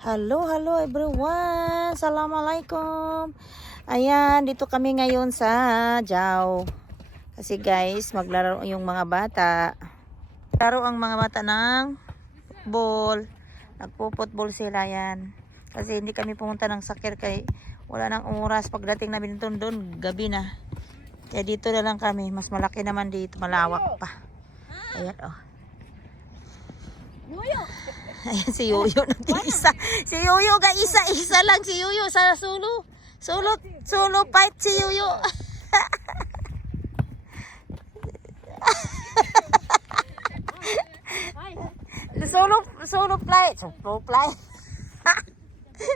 Hello everyone. Assalamualaikum. Ayan, dito kami ngayon sa Jao. Kasi guys, maglaro yung mga bata. Laro ang mga bata ng ball. Nagpo-football sila yan. Kasi hindi kami pumunta ng sakir kay wala nang oras. Pagdating namin doon, gabi na. Kaya dito na lang kami. Mas malaki naman dito. Malawak pa. Ayan oh. Ayan si Yoyo nag-isa. Si Yoyo isa lang si Yoyo sa solo fight si Yoyo. Solo flight.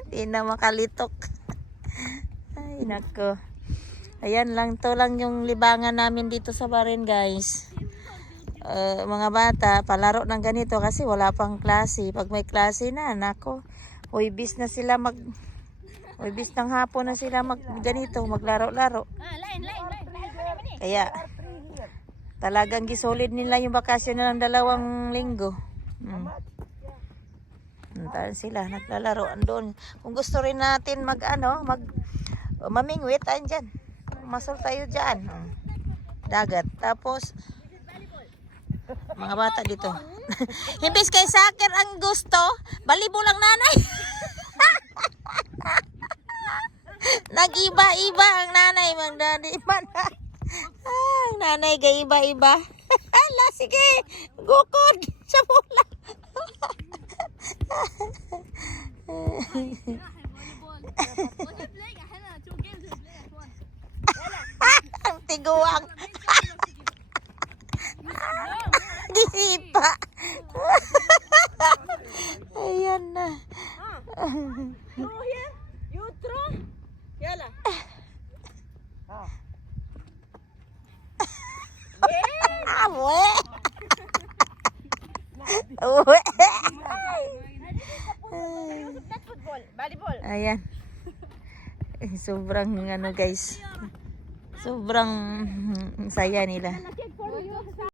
Di na makalitok. Ay nako. Ayan lang, to lang yung libangan namin dito sa Bahrain guys. Mga bata palaro ng ganito kasi wala pang klase. Pag may klase na, nako, huwibis na sila huwibis ng hapon na sila ganito, maglaro-laro. Kaya talagang gisolid nila yung bakasyon na ng 2 linggo. Tahan sila naglalaro doon. Kung gusto rin natin mamingwit andyan. Masol tayo diyan. Dagat. Tapos mga bata dito. Himbis kay soccer ang gusto, volleyball lang nanay. Nag-iba-iba ang nanay, mang daddy man. Ang nanay gaiba-iba. Hala, sige. Gukod sa bola. Ang tiguang. Gisipa. Ayan na. Throw here. You throw. Yala. Uwe. Uwe. Football, volleyball. Ayan. Sobrang guys. Sobrang saya nila.